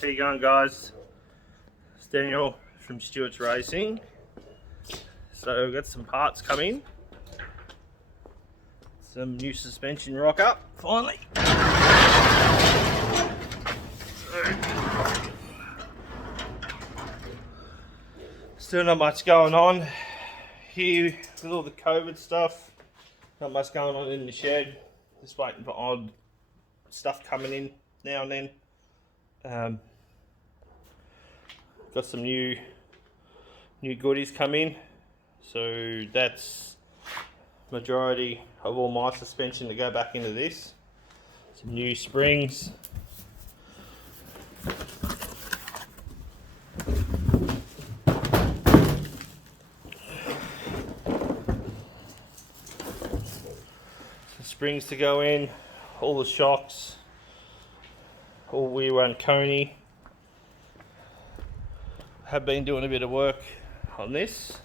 How you going, guys? It's Daniel from Strut's Racing. So we've got some parts coming. Some new suspension rock up, finally. Still not much going on here with all the COVID stuff. Not much going on in the shed. Just waiting for odd stuff coming in now and then. Got some new goodies come in, so that's majority of all my suspension to go back into this. Some new springs. Some springs to go in, all the shocks, all we run koni. Have been doing a bit of work on this.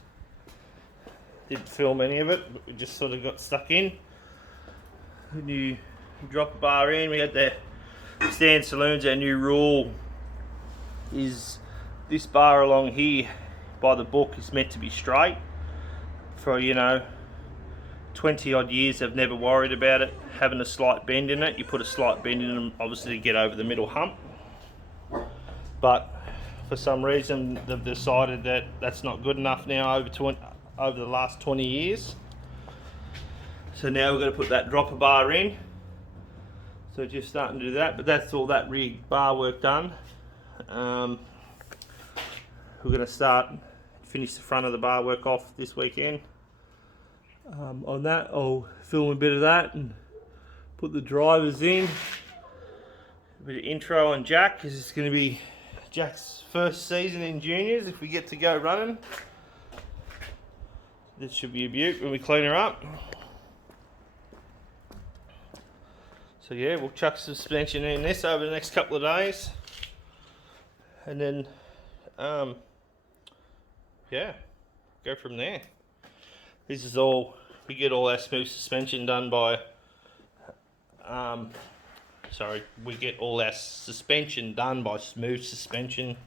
Didn't film any of it, but we just sort of got stuck in. When you drop a bar in, we had the stand saloons. Our new rule is this bar along here by the book is meant to be straight. For 20 odd years I've never worried about it having a slight bend in it. You put a slight bend in them obviously to get over the middle hump, but for some reason they've decided that that's not good enough now over the last 20 years. So now we're going to put that dropper bar in. So just starting to do that, but that's all that rig bar work done. We're going to finish the front of the bar work off this weekend. On that I'll film a bit of that and put the drivers in. A bit of intro on Jack, because it's going to be Jack's first season in juniors if we get to go running. This should be a beaut when we clean her up. So yeah, we'll chuck suspension in this over the next couple of days, and then yeah, go from there. This is all, we get all our smooth suspension done by we get all our suspension done by Smooth Suspension.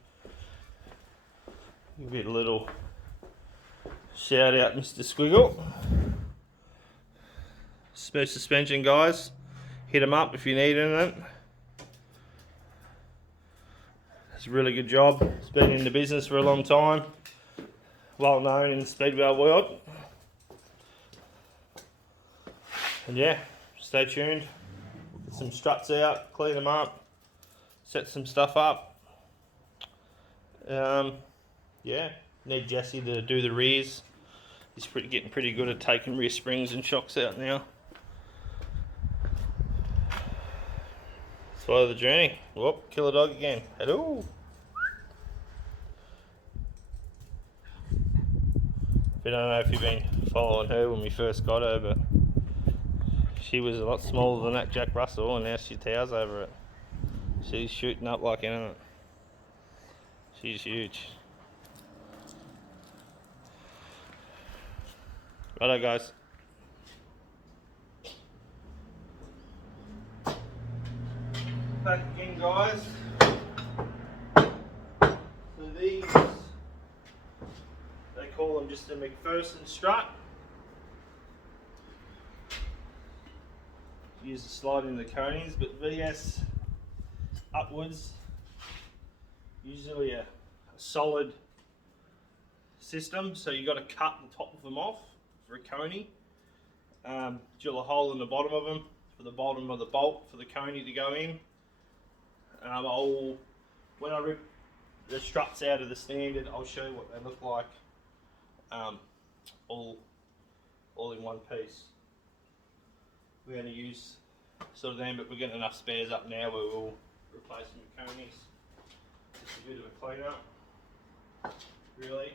Give it a little shout out, Mr. Squiggle. Smooth Suspension guys, hit them up if you need anything. It's a really good job. It's been in the business for a long time, well known in the speedway world. And yeah, stay tuned. Get some struts out, clean them up, set some stuff up. Yeah, need Jesse to do the rears. He's getting pretty good at taking rear springs and shocks out now. Follow the journey. Whoop, kill a dog again. Hello. I don't know if you've been following her when we first got her, but she was a lot smaller than that Jack Russell, and now she towers over it. She's shooting up like anything. She's huge. Righto guys. Back again guys. So these, they call them just a McPherson strut. Use the slide in the conis, but VS upwards, usually a solid system, so you got to cut the top of them off for a koni. Drill a hole in the bottom of them for the bottom of the bolt for the koni to go in. When I rip the struts out of the standard, I'll show you what they look like, all in one piece. We're going to use sort of them, but we're getting enough spares up now where we'll replace them with conis. Just a bit of a clean up, really.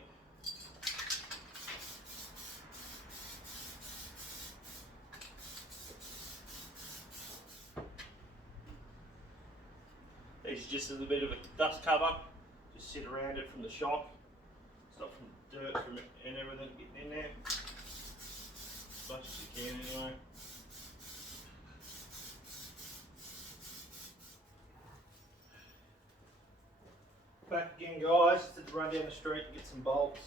It's just a little bit of a dust cover, just sit around it from the shock, stop from dirt and everything getting in there, as much as you can anyway. Back again, guys, to run down the street and get some bolts.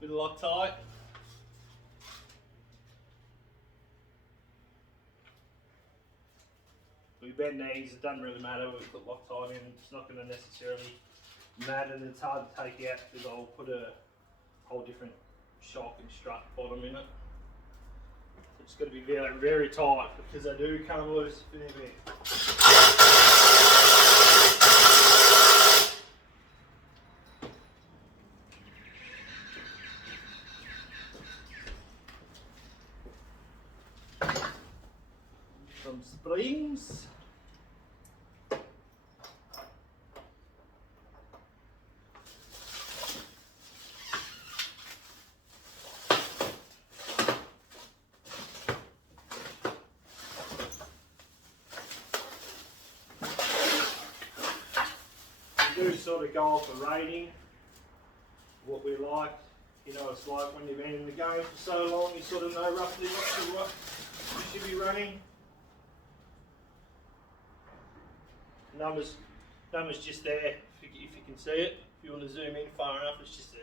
Bit of Loctite. We bend these, it doesn't really matter, we put Loctite in, it's not going to necessarily matter, and it's hard to take out because I'll put a whole different shock and strut bottom in it. It's got to be very, very tight because they do come loose a fair bit. Some springs. We do sort of go off a rating, what we like. You know, it's like when you've been in the game for so long, you sort of know roughly what you should be running. Numbers just there, if you can see it. If you want to zoom in far enough, it's just there.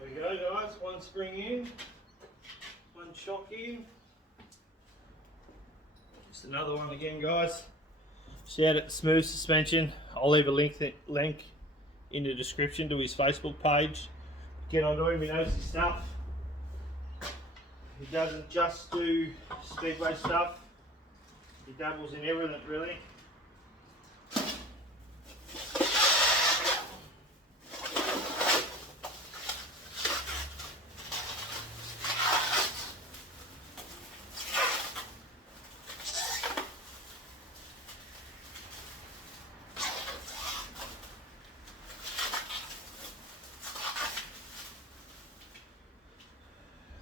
There we go, guys. One spring in, one shock in. Just another one again, guys. Shout out to Smooth Suspension. I'll leave a link in the description to his Facebook page. Get onto him, he knows his stuff. He doesn't just do speedway stuff. He dabbles in everything, really.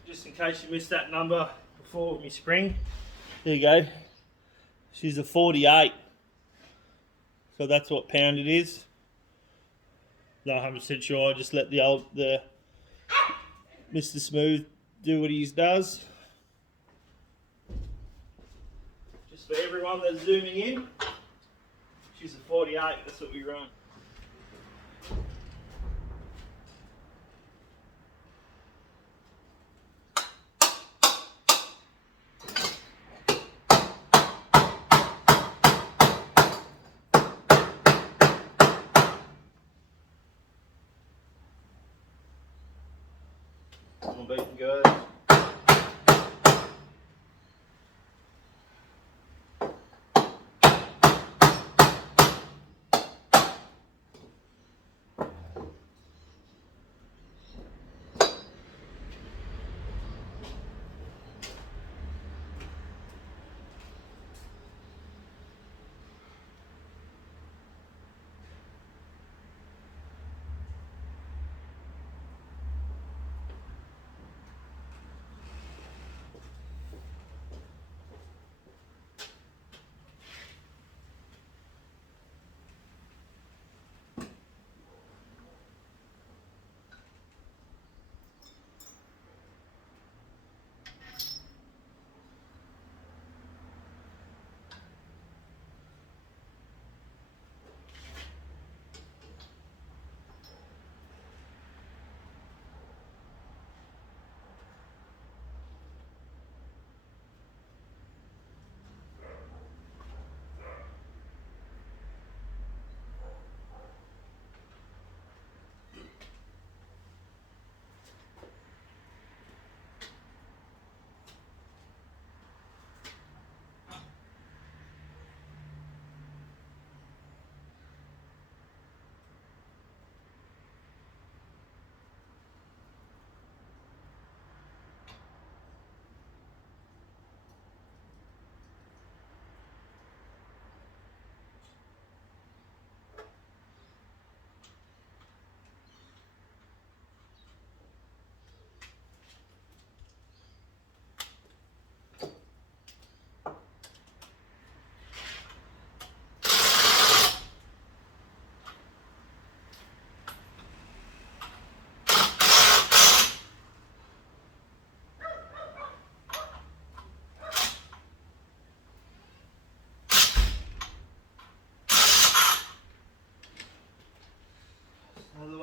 Just in case you missed that number before with my spring, there you go. She's a 48, so that's what pound it is. Not 100% sure. I just let the Mr. Smooth do what he does. Just for everyone that's zooming in, she's a 48. That's what we run. One beaten good.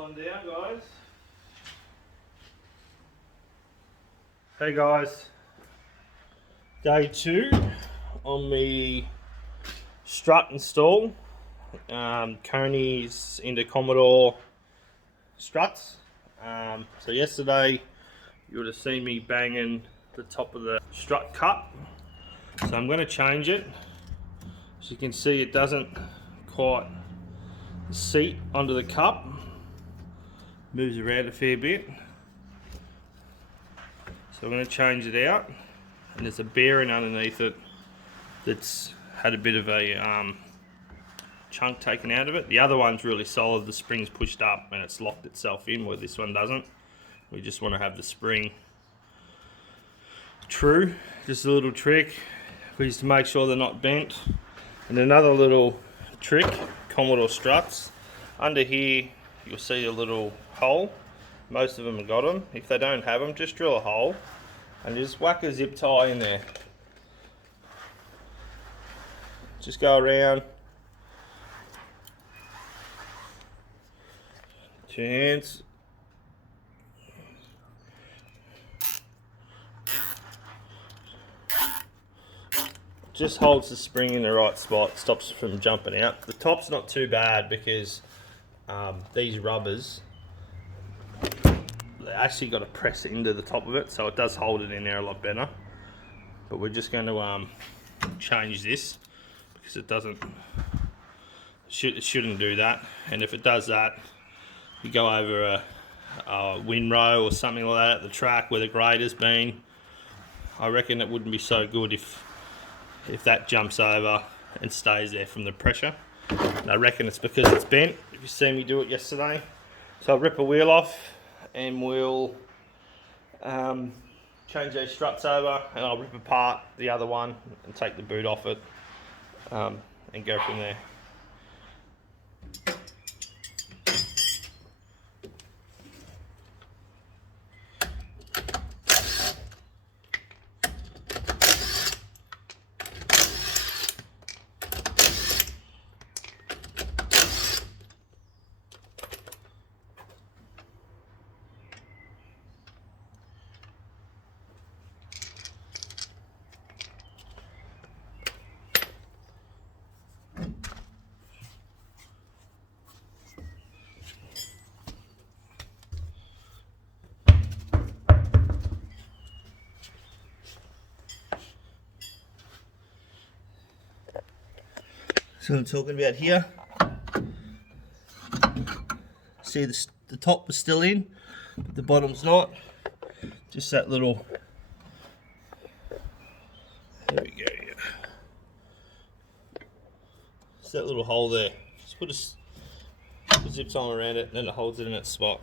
on down, guys. Hey guys, day 2 on the Strut install. Koni's into Commodore struts. So yesterday you would have seen me banging the top of the strut cup. So I'm going to change it. As you can see, it doesn't quite seat onto the cup. Moves around a fair bit. So I'm going to change it out. And there's a bearing underneath it that's had a bit of a chunk taken out of it. The other one's really solid. The spring's pushed up and it's locked itself in, where this one doesn't. We just want to have the spring true. Just a little trick. We used to make sure they're not bent. And another little trick, Commodore struts. Under here, you'll see a little hole. Most of them have got them. If they don't have them, just drill a hole and just whack a zip tie in there. Just go around. 2 hands. Just holds the spring in the right spot, stops it from jumping out. The top's not too bad because these rubbers, they actually got to press into the top of it, so it does hold it in there a lot better. But we're just going to change this because it doesn't, it shouldn't do that. And if it does that, you go over a windrow or something like that at the track where the grader's been. I reckon it wouldn't be so good if that jumps over and stays there from the pressure. And I reckon it's because it's bent, if you see me do it yesterday. So I'll rip a wheel off and we'll change those struts over, and I'll rip apart the other one and take the boot off it and go from there. So I'm talking about here. See the top was still in, but the bottom's not. Just that little, there we go, yeah. Just that little hole there. Just put a zip tie around it and then it holds it in its spot.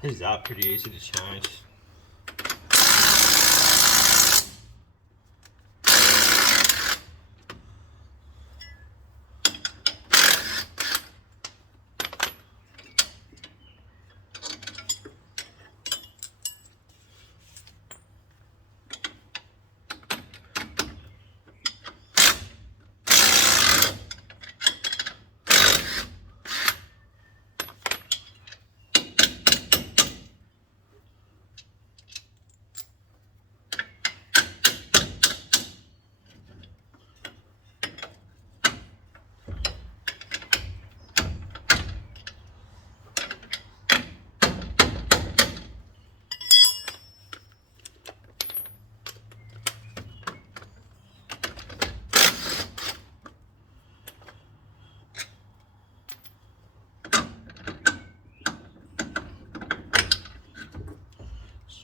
These are pretty easy to change.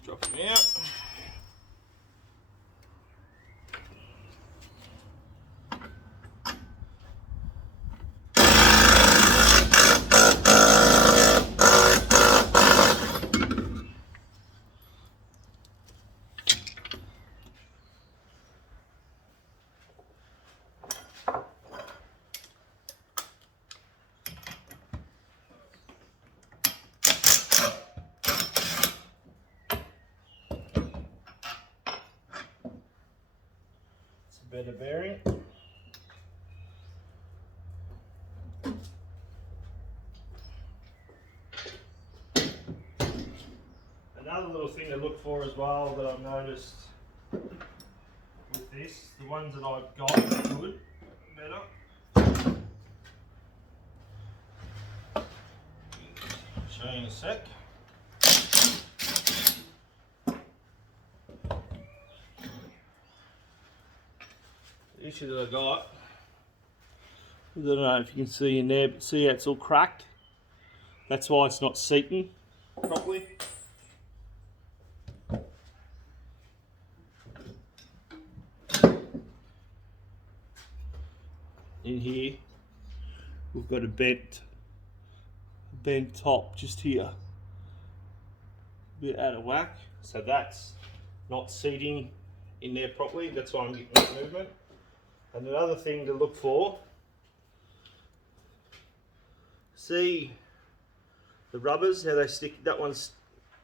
Drop them out. Better bearing. Another little thing to look for as well that I've noticed with this, the ones that I've got are good, better. Show you in a sec. The issue that I got, I don't know if you can see in there, but see how it's all cracked? That's why it's not seating properly. In here, we've got a bent top just here, a bit out of whack. So that's not seating in there properly. That's why I'm getting that movement. And another thing to look for, see the rubbers, how they stick. That one's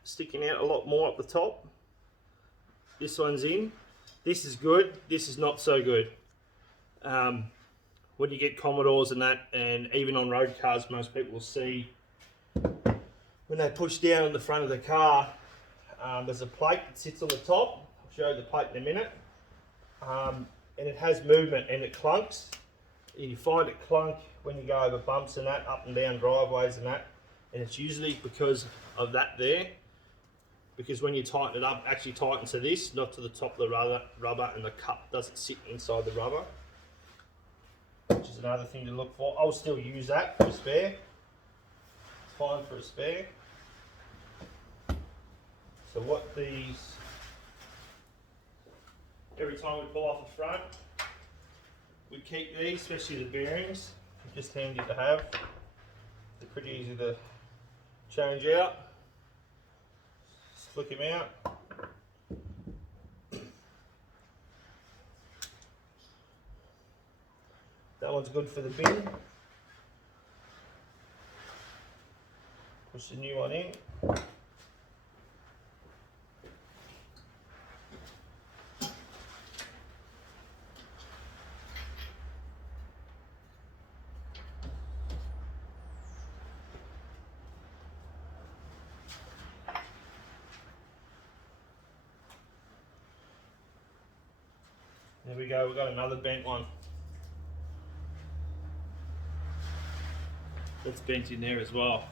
sticking out a lot more up the top. This one's in. This is good. This is not so good. When you get Commodores and that, and even on road cars, most people will see when they push down on the front of the car, there's a plate that sits on the top. I'll show you the plate in a minute. And it has movement and it clunks. You find it clunk when you go over bumps and that, up and down driveways and that. And it's usually because of that there. Because when you tighten it up, it actually tightens to this, not to the top of the rubber, and the cup doesn't sit inside the rubber. Which is another thing to look for. I'll still use that for a spare. It's fine for a spare. So what these, every time we pull off the front, we keep these, especially the bearings. They're just handy to have. They're pretty easy to change out. Just flick them out. That one's good for the bin. Push the new one in. There we go, we've got another bent one. That's bent in there as well.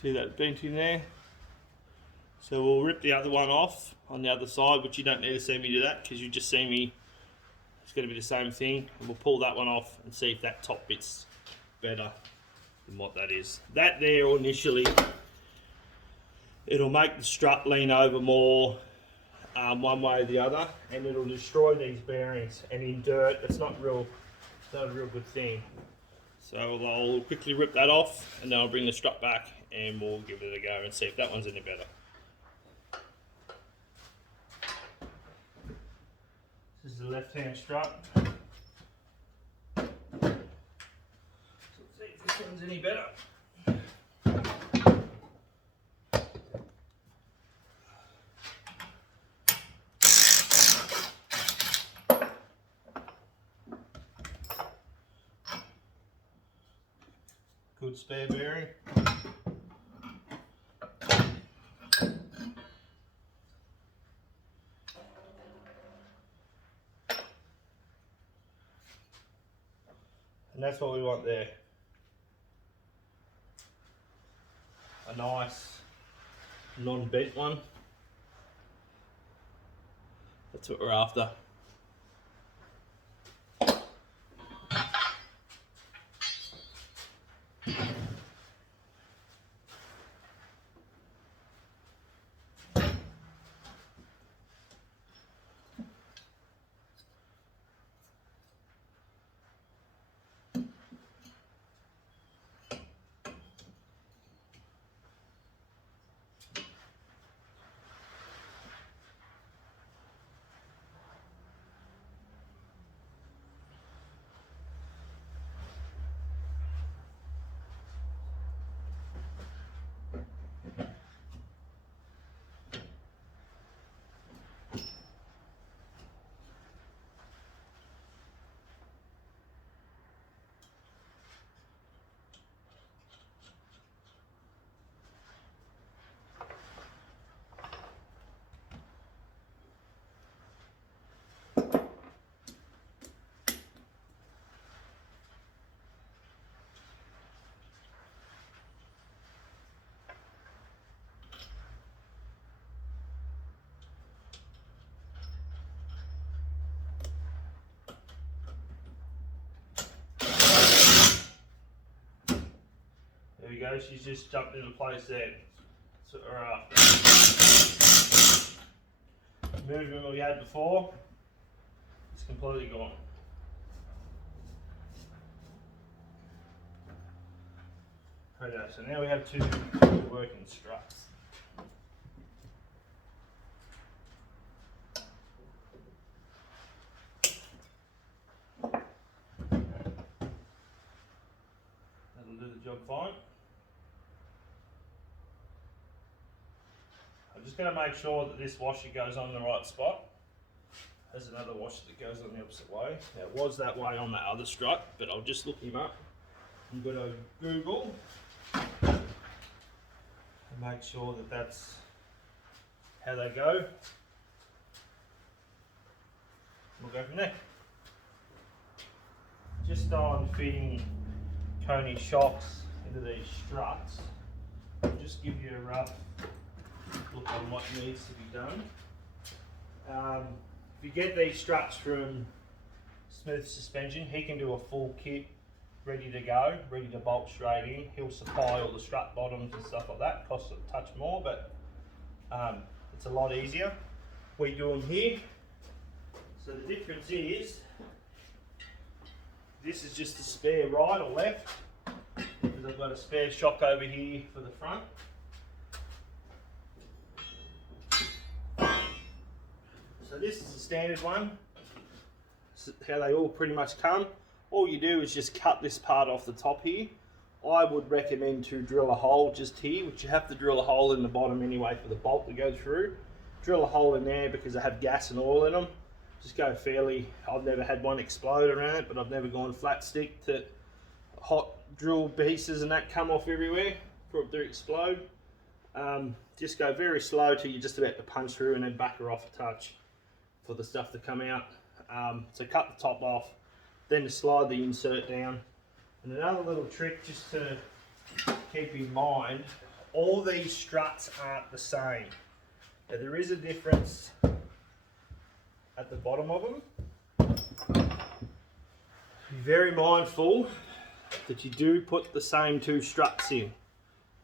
See that bent in there? So we'll rip the other one off on the other side, but you don't need to see me do that because you just see me, it's going to be the same thing. And we'll pull that one off and see if that top bit's better than what that is. That there initially, it'll make the strut lean over more one way or the other, and it'll destroy these bearings. And in dirt, it's not a real good thing. So I'll quickly rip that off, and then I'll bring the strut back, and we'll give it a go and see if that one's any better. This is the left-hand strut. So let's see if this one's any better. Good spare bearing. And that's what we want there. A nice non-bent one. That's what we're after. There we go, she's just jumped into place there. So, alright. Movement we had before, it's completely gone. Okay, so now we have two working struts. That'll do the job fine. I'm just going to make sure that this washer goes on the right spot. There's another washer that goes on the opposite way. Now it was that way on that other strut, but I'll just look him up. I'm going to Google and make sure that that's how they go. We'll go from there. Just on fitting koni shocks into these struts, I'll just give you a rough look on what needs to be done. If you get these struts from Smooth Suspension, he can do a full kit ready to go, ready to bolt straight in. He'll supply all the strut bottoms and stuff like that. Costs a touch more, but it's a lot easier. We do them here. So the difference is, this is just a spare right or left, because I've got a spare shock over here for the front. So this is the standard one. This is how they all pretty much come. All you do is just cut this part off the top here. I would recommend to drill a hole just here, which you have to drill a hole in the bottom anyway for the bolt to go through. Drill a hole in there because they have gas and oil in them. Just go fairly, I've never had one explode around it, but I've never gone flat stick to hot drill pieces and that come off everywhere for it to explode. Just go very slow till you're just about to punch through and then back her off a touch for the stuff to come out. So cut the top off, then to slide the insert down. And another little trick just to keep in mind, all these struts aren't the same. Now there is a difference at the bottom of them. Be very mindful that you do put the same two struts in.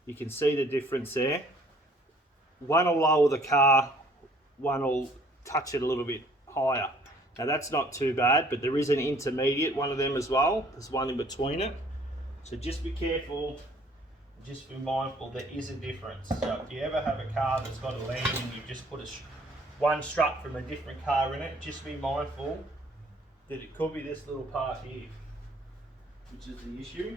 You can see the difference there. One will lower the car, one will touch it a little bit higher. Now that's not too bad, but there is an intermediate one of them as well. There's one in between it. So just be careful, just be mindful there is a difference. So if you ever have a car that's got a land and you just put one strut from a different car in it, just be mindful that it could be this little part here, which is the issue.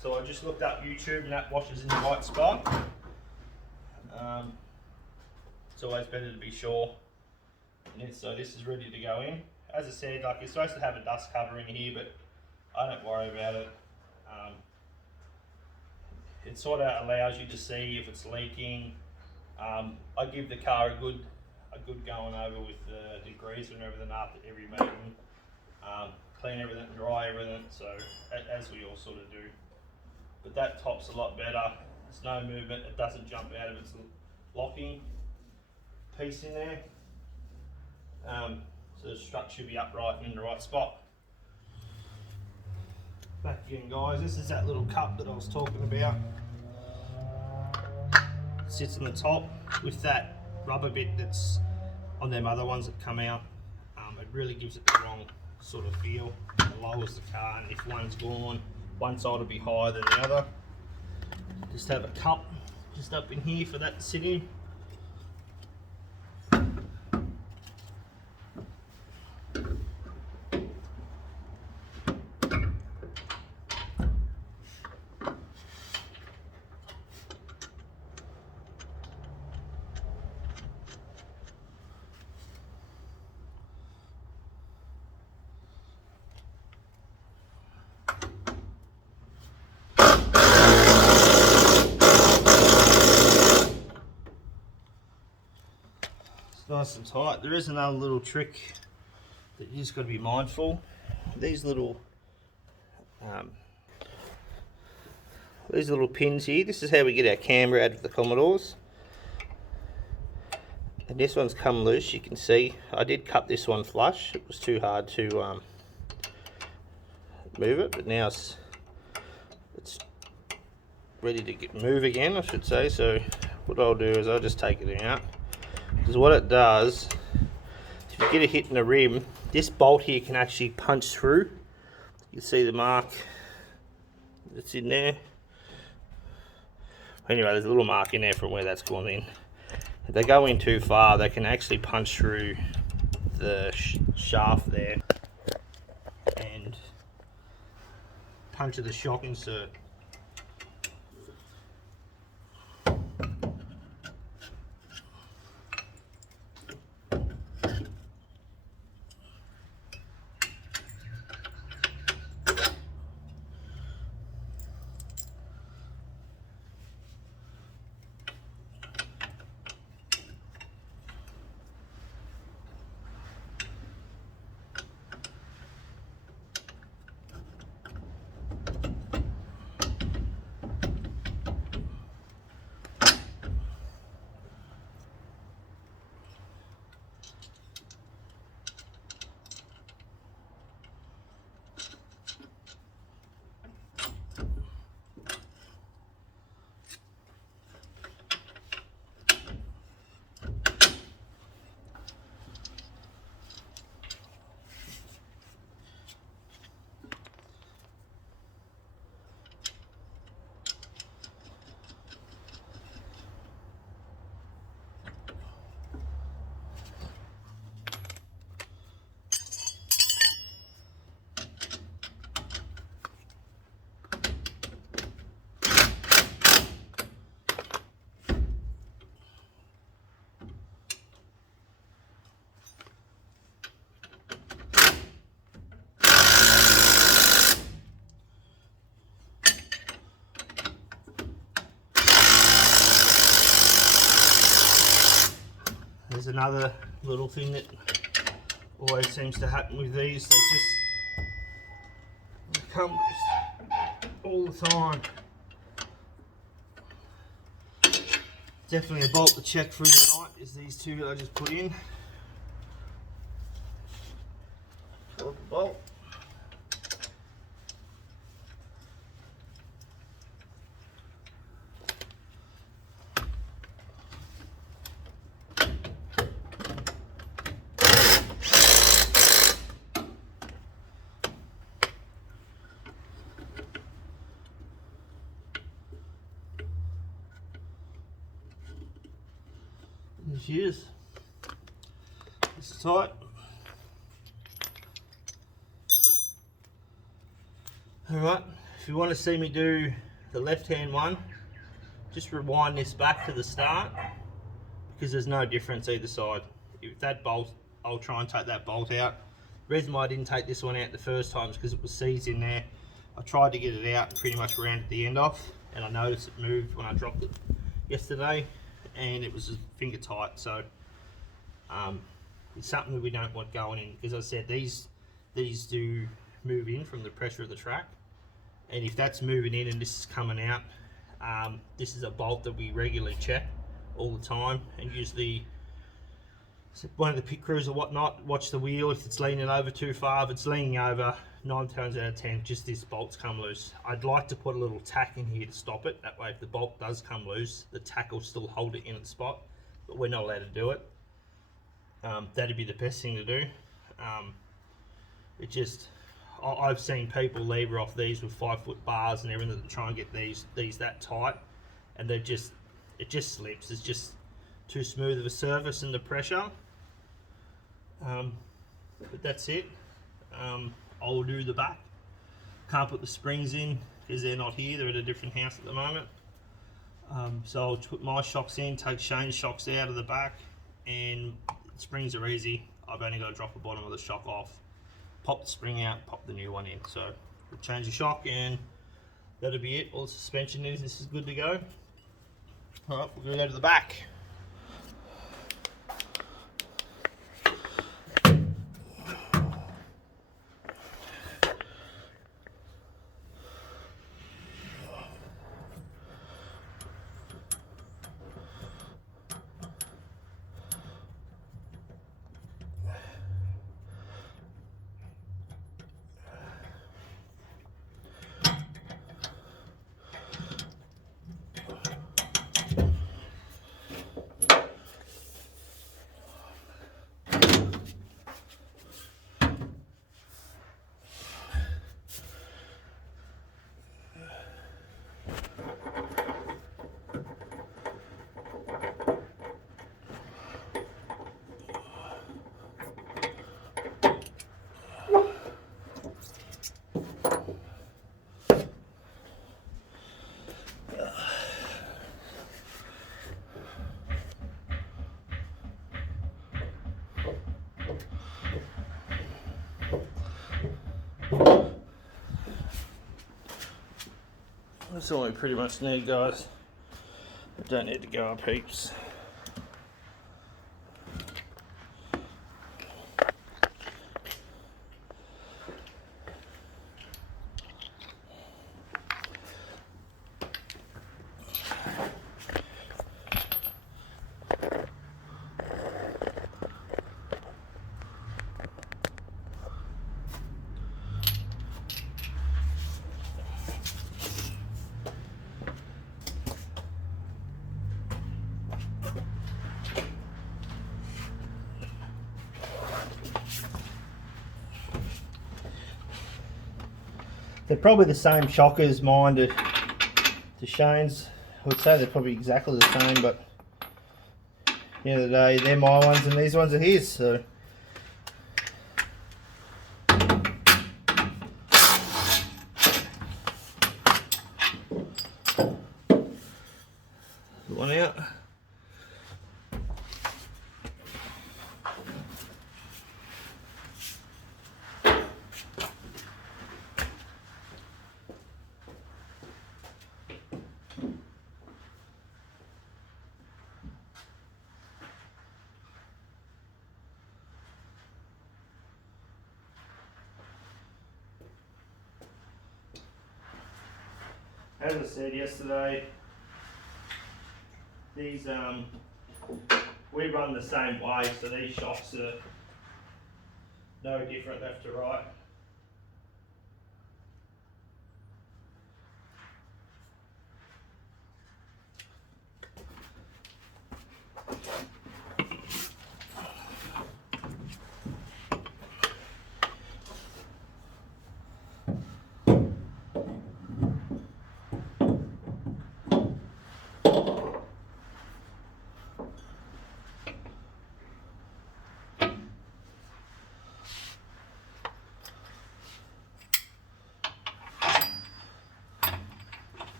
So I just looked up YouTube and that washer's in the right spot. It's always better to be sure. And so this is ready to go in. As I said, like, you're supposed to have a dust cover in here, but I don't worry about it. It sort of allows you to see if it's leaking. I give the car a good going over with the degreaser and everything after every meeting. Clean everything, dry everything, so as we all sort of do. But that top's a lot better. There's no movement, it doesn't jump out of its locking piece in there. So the strut should be upright and in the right spot. Back again, guys, this is that little cup that I was talking about. It sits on the top with that rubber bit that's on them other ones that come out. It really gives it the wrong sort of feel. It lowers the car, and if one's gone, one side will be higher than the other. Just have a cup just up in here for that to sit in. Nice and tight. There is another little trick that you just got to be mindful. These little pins here. This is how we get our camber out of the Commodores. And this one's come loose. You can see I did cut this one flush. It was too hard to move it, but now it's ready to move again, I should say. So what I'll do is I'll just take it out, because what it does, if you get a hit in the rim, this bolt here can actually punch through. You can see the mark that's in there. Anyway, there's a little mark in there from where that's gone in. If they go in too far, they can actually punch through the shaft there and puncture the shock insert. There's another little thing that always seems to happen with these. They come loose all the time. Definitely a bolt to check through tonight is these two that I just put in. Pull the bolt. There she is. It's tight. Alright, if you want to see me do the left hand one, just rewind this back to the start, because there's no difference either side. If that bolt, I'll try and take that bolt out. The reason why I didn't take this one out the first time is because it was seized in there. I tried to get it out and pretty much rounded the end off, and I noticed it moved when I dropped it yesterday, and it was finger tight. So it's something that we don't want going in, because as I said, these do move in from the pressure of the track, and if that's moving in and this is coming out, this is a bolt that we regularly check all the time, and usually one of the pit crews or whatnot watch the wheel. If it's leaning over too far, if it's leaning over, 9 times out of 10 just this bolt's come loose. I'd like to put a little tack in here to stop it, that way if the bolt does come loose, the tack will still hold it in its spot, but we're not allowed to do it. That'd be the best thing to do. I've seen people lever off these with 5-foot bars and everything to try and get these that tight, and it just slips. It's just too smooth of a surface and the pressure. But that's it. I'll do the back. Can't put the springs in because they're not here, they're at a different house at the moment. So I'll put my shocks in, take Shane's shocks out of the back, and springs are easy. I've only got to drop the bottom of the shock off, pop the spring out, pop the new one in. So we'll change the shock and that'll be it. All the suspension is, this is good to go. Alright, we're going to go to the back. That's all we pretty much need, guys. I don't need to go up heaps. They're probably the same shock as mine to Shane's. I would say they're probably exactly the same, but at the end of the day, they're my ones and these ones are his. So one out. As I said yesterday, these we run the same way, so these shocks are no different left to right.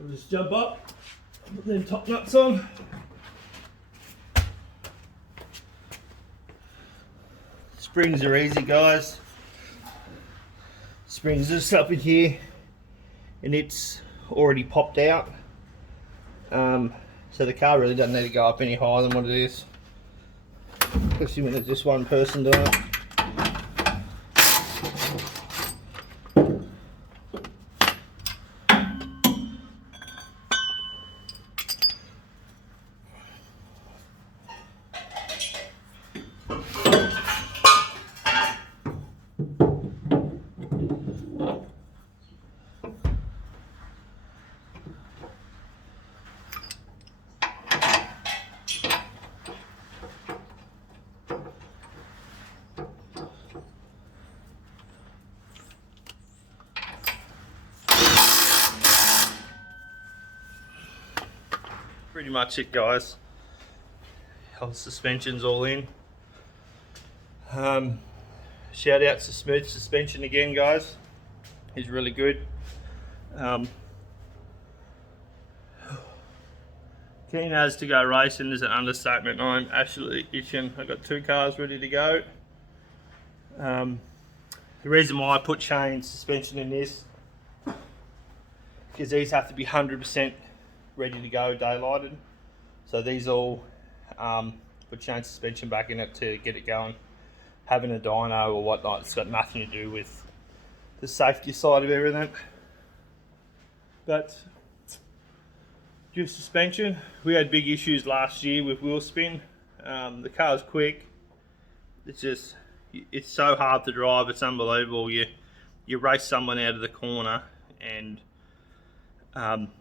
We'll just jump up, put them top nuts on. Springs are easy, guys. Springs are just up in here and it's already popped out. So the car really doesn't need to go up any higher than what it is, especially when it's just one person doing it. Pretty much it, guys. Whole suspension's all in. Shout out to Smooth Suspension again, guys. He's really good. Keen as to go racing is an understatement. I'm absolutely itching. I've got 2 cars ready to go. The reason why I put chain suspension in this, because these have to be 100% ready to go daylighted. So these all put chain suspension back in it to get it going. Having a dyno or whatnot, it's got nothing to do with the safety side of everything. But just suspension, we had big issues last year with wheel spin. The car's quick. It's so hard to drive. It's unbelievable. You race someone out of the corner and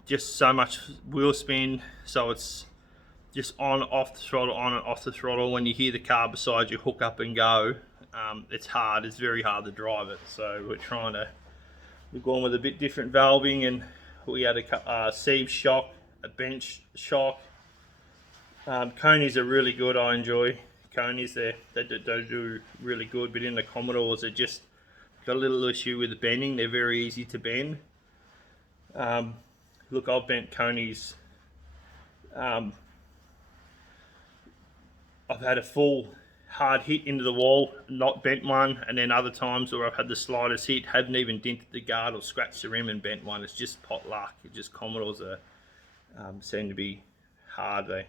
just so much wheel spin, so it's just on, off the throttle, on and off the throttle. When you hear the car beside you hook up and go, it's hard. It's very hard to drive it. So we're trying to We've gone with a bit different valving, and we had a sieve shock, a bench shock. Conis are really good. I enjoy conis. They do really good, but in the Commodores, they just got a little issue with the bending. They're very easy to bend. Look, I've bent conis. I've had a full hard hit into the wall, not bent one, and then other times where I've had the slightest hit, haven't even dented the guard or scratched the rim and bent one. It's just pot luck. It just Commodores are seem to be hard. They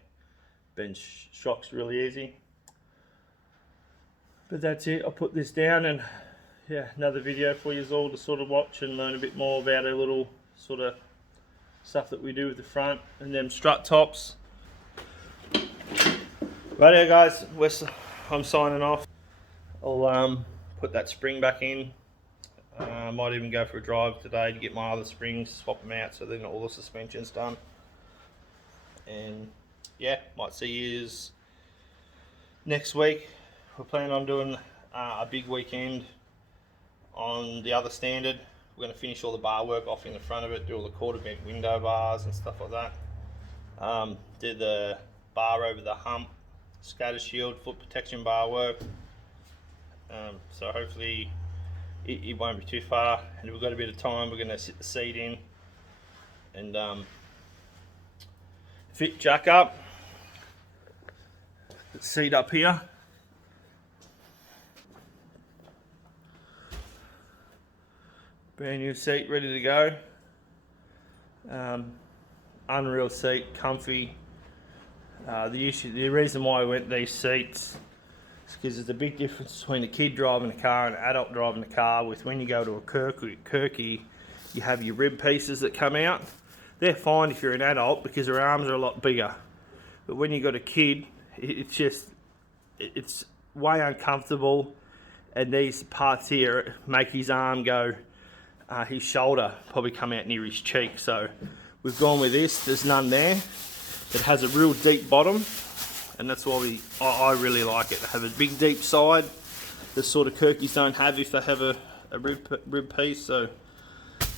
bend shocks really easy. But that's it. I'll put this down, and yeah, another video for you all to sort of watch and learn a bit more about our little sort of stuff that we do with the front and them strut tops. Right, guys, I'm signing off. I'll put that spring back in. I might even go for a drive today to get my other springs, swap them out so then all the suspension's done. And yeah, might see you next week. We're planning on doing a big weekend on the other standard. We're going to finish all the bar work off in the front of it, do all the quarter bent window bars and stuff like that. Do the bar over the hump, scatter shield, foot protection bar work. So hopefully it won't be too far, and if we've got a bit of time, we're going to sit the seat in and fit Jack up. The seat up here. Brand new seat, ready to go. Unreal seat, comfy. The reason why I went these seats is because there's a big difference between a kid driving a car and an adult driving a car. With when you go to a Kirky, you have your rib pieces that come out. They're fine if you're an adult because their arms are a lot bigger. But when you got a kid, it's way uncomfortable, and these parts here make his arm go. His shoulder probably come out near his cheek, so we've gone with this. There's none there. It has a real deep bottom, and that's why I really like it. They have a big deep side. The sort of Kirkies don't have if they have a rib piece, so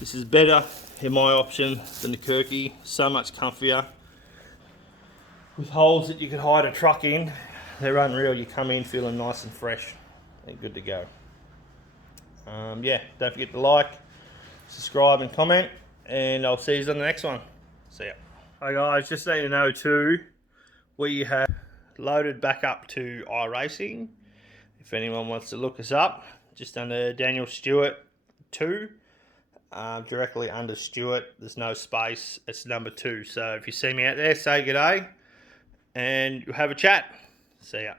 this is better in my option than the Kirky. So much comfier. With holes that you could hide a truck in, they're unreal. You come in feeling nice and fresh and good to go. Yeah, don't forget to like, subscribe and comment, and I'll see you on the next one. See ya. Hi guys, just letting you know too, we have loaded back up to iracing. If anyone wants to look us up, just under Daniel Stewart 2, directly under Stewart. There's no space, it's number 2. So if you see me out there, say good day and you'll have a chat. See ya.